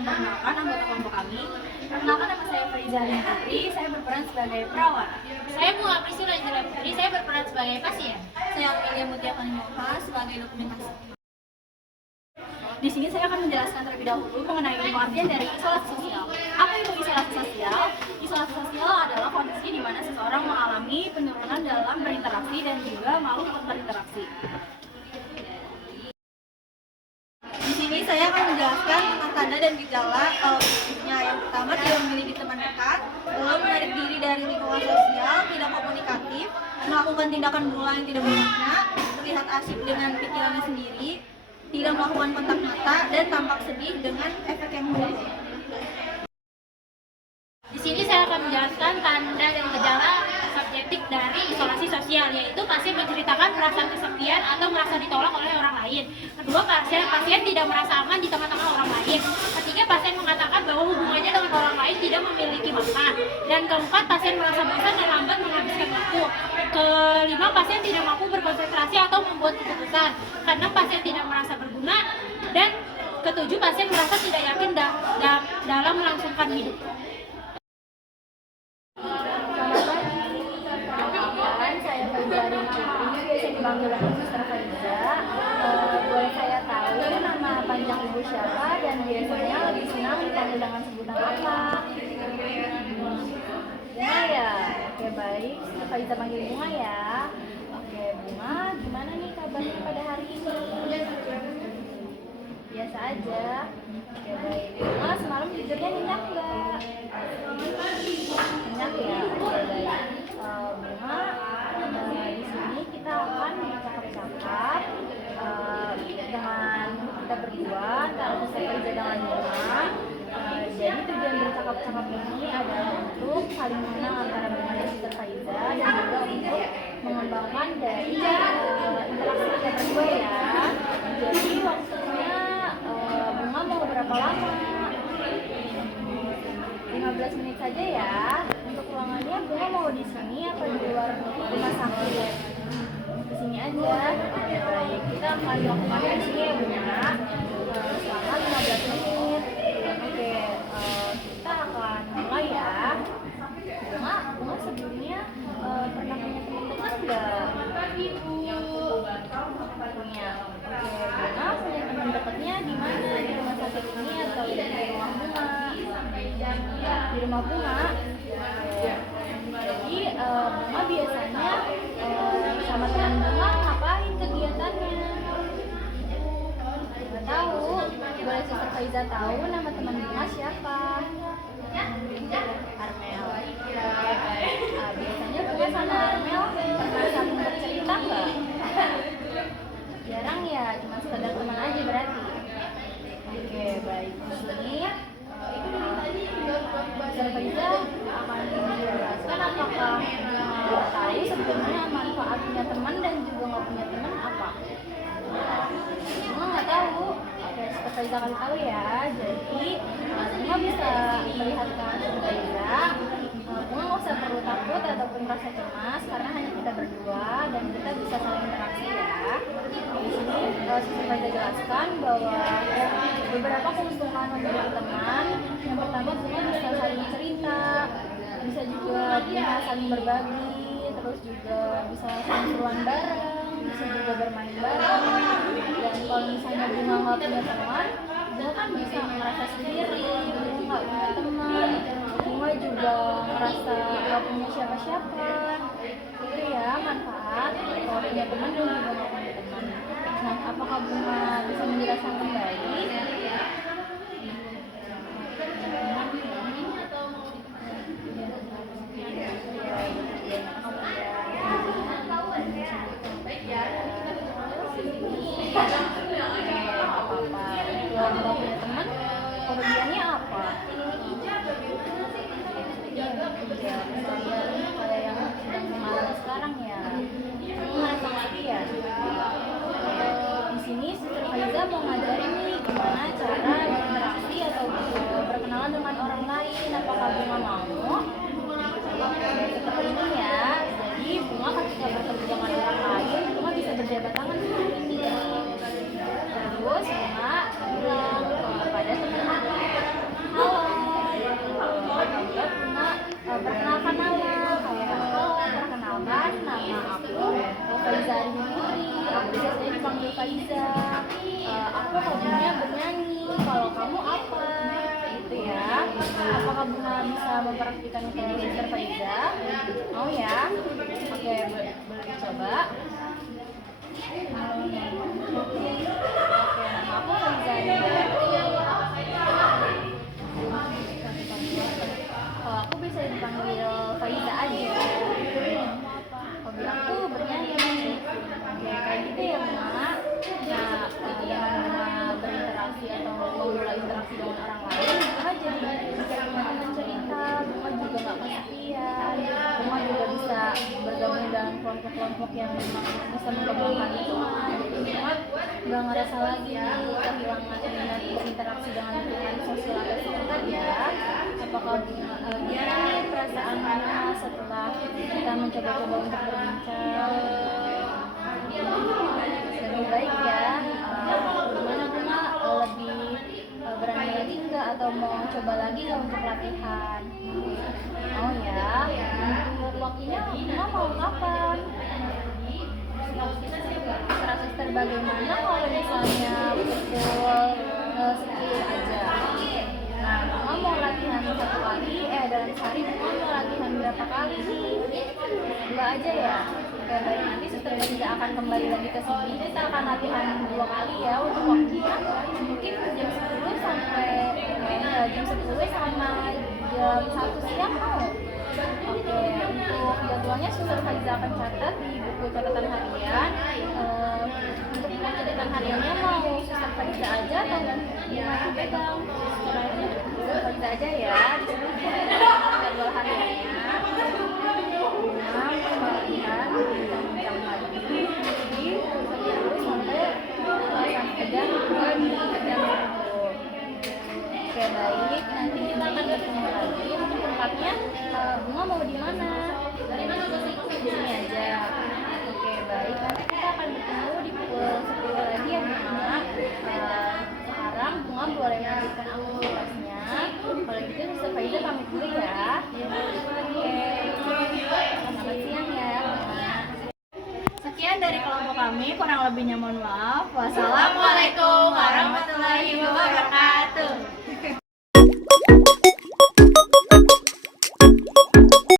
memperkenalkan anggota kelompok kami. Perkenalkan, nama saya Fariza Putri, saya berperan sebagai perawat. Saya Bunga Priscilla Angela Putri, saya berperan sebagai pasien. Saya Amelia Mutia Kanimoha sebagai dokumentasi. Di sini saya akan menjelaskan terlebih dahulu mengenai pengertian dari isolasi sosial. Apa itu isolasi sosial? Isolasi sosial adalah kondisi di mana seseorang mengalami penurunan dalam berinteraksi dan juga malu untuk berinteraksi. Di sini saya akan menjelaskan tentang tanda dan gejala berikutnya. Yang pertama, tidak memiliki teman dekat, menarik diri dari lingkungan sosial, tidak komunikatif, melakukan tindakan berulang yang tidak bermakna, terlihat asik dengan pikirannya sendiri, tidak melakukan kontak mata, dan tampak sedih dengan efek yang buruk. Di sini saya akan menjelaskan tanda dan gejala subjektif dari isolasi sosial, yaitu pasien menceritakan perasaan kesepian atau merasa ditolak oleh orang lain. Kedua, pasien tidak merasa aman di tengah-tengah orang lain. Ketiga, pasien mengatakan bahwa hubungannya dengan orang lain tidak memiliki makna. Dan keempat, pasien merasa bosan dan lambat menghabiskan waktu. Kelima, pasien tidak mampu berkonsentrasi atau membuat keputusan karena pasien tidak merasa berguna. Dan ketujuh, pasien merasa tidak yakin dalam melangsungkan hidup. Saya Fariza Putri, biasa dipanggil dengan Mister Fariza. Boleh saya tahu nama panjang ibu siapa dan biasanya lebih senang dipanggil dengan sebutan apa? Bunga ya? Oke, baik. Fariza panggil Bunga ya. Oke, Bunga, gimana nih kabarnya pada hari ini? Biasa aja. Oke, baik. Bunga, semalam tidurnya nyenyak nggak? Nyenyak ya? Oke, baik. Bunga, di sini kita akan bercakap-cakap dengan kita berdua, kalau bisa kerja dengan Bunga. Jadi tujuan bercakap-cakap ini adalah untuk saling mengenal antara Bunga dan Mister Fariza dan juga untuk mengembangkan dari interaksi kita berdua ya. Jadi waktunya Bunga mau berapa lama? 15 menit saja ya. Untuk ruangannya Bunga mau di sini atau di luar rumah sakit? Di sini aja. Oke, baik. Kita akan lakukan di sini ya Bunga selama 15 menit. Oke, kita akan mulai ya. Bunga sebelumnya pernah punya teman dekat nggak? Punya. Oke, Bunga punya teman dekatnya di mana? Di rumah sakit ini atau di rumah Bunga? Di rumah Bunga. Jadi Bunga biasanya sama teman Bunga ngapain kegiatannya? Nggak tahu. Boleh Sister Fariza tahu nama teman Bunga siapa? Armel. Biasanya Bunga sama Armel pernah saling bercerita nggak? Jarang ya, cuma sekedar teman aja berarti. Oke, baik. Di sini Sister Fariza akan menjelaskan apakah tahu sebenarnya manfaat punya teman dan juga nggak punya teman apa? Bunga nggak tahu. Oke, Sister Fariza kasih tahu ya. Jadi Bunga bisa melihatkan Sister Fariza. Bunga nggak usah perlu takut ataupun merasa cemas karena hanya kita berdua dan kita bisa saling interaksi ya. Di sini Sister Fariza jelaskan bahwa beberapa keuntungan memiliki teman. Yang pertama, Bunga bisa saling cerita, bisa juga Bunga saling berbagi, terus juga bisa saling seruan bareng, bisa juga bermain bareng. Dan kalau misalnya Bunga nggak punya teman, Bunga kan bisa merasa sendiri, Bunga nggak punya teman, Bunga juga merasa nggak punya siapa-siapa. Itu ya manfaat kalau punya teman dan juga nggak punya teman. Nah, apakah Bunga bisa menjelaskan kembali? Kalau nggak punya teman, kelebihannya apa? Kayak yang sedang mengalami sekarang ya, merasa kesepian. Di sini Sister Fariza mau ngajarin nih gimana cara berinteraksi atau berkenalan dengan orang lain. Apakah Bunga mau? Seperti ini ya. Jadi Bunga ketika bertemu dengan orang lain, Bunga bisa berjabat tangan seperti ini. Terus Bunga bilang kepada teman-teman Faiza, aku hobinya bernyanyi, kalau kamu apa? Gitu ya. Apakah Bunga bisa mempraktikkan ke Mister Faiza? Mau ya? Oke, boleh dicoba. Oke, nama aku Faiza. Kalau aku bisa dipanggil Faiza aja. Hobi aku bernyanyi. Oke, kayak gitu ya Bunga. Nah, dengan Bunga berinteraksi atau memulai interaksi dengan orang lain, Bunga jadi bisa punya teman cerita. Bunga juga nggak kesepian. Bunga juga bisa bergabung dalam kelompok-kelompok yang bisa mengembangkan Bunga. Jadi Bunga nggak ngerasa lagi kehilangan minat berinteraksi dengan lingkungan sosial atau sekitar ya. Apakah Bunga gimana nih perasaan Bunga setelah kita mencoba-coba untuk berbincang? Lebih baik ya. Gimana Bunga lebih berani lagi nggak atau mau coba lagi nggak untuk latihan? Oh ya, untuk waktunya Bunga mau kapan? Suster bagaimana kalau misalnya pukul 10 aja? Nah, Bunga mau latihan satu kali, dalam sehari Bunga mau latihan berapa kali nih? 2 aja ya? Oke, baik, nanti suster Faiza akan kembali lagi ke sini. Kita akan latihan 2 kali ya untuk waktunya. Mungkin jam 10 sampai jam 10 sama jam 1 siang mau? Oke, untuk jadwalnya suster Faiza akan catat di buku catatan harian. Untuk buku catatan hariannya mau suster Faiza aja atau gimana pegang? Suster Faiza aja ya. Di sini jadwal hariannya. Latihan jam pagi di terus sampai jam 10. Oke, baik, nanti kita akan bertemu lagi. Untuk tempatnya Bunga mau di mana? Di sini aja. Oke, baik, nanti kita akan bertemu di pukul 10 lagi ya Bunga. Sekarang Bunga boleh melanjutkan aktivitasnya. Kalau gitu Mister Faiza pamit dulu ya. Oke, selamat siang ya Bunga. Sekian dari kelompok kami, kurang lebihnya mohon maaf. Wassalamualaikum warahmatullahi wabarakatuh.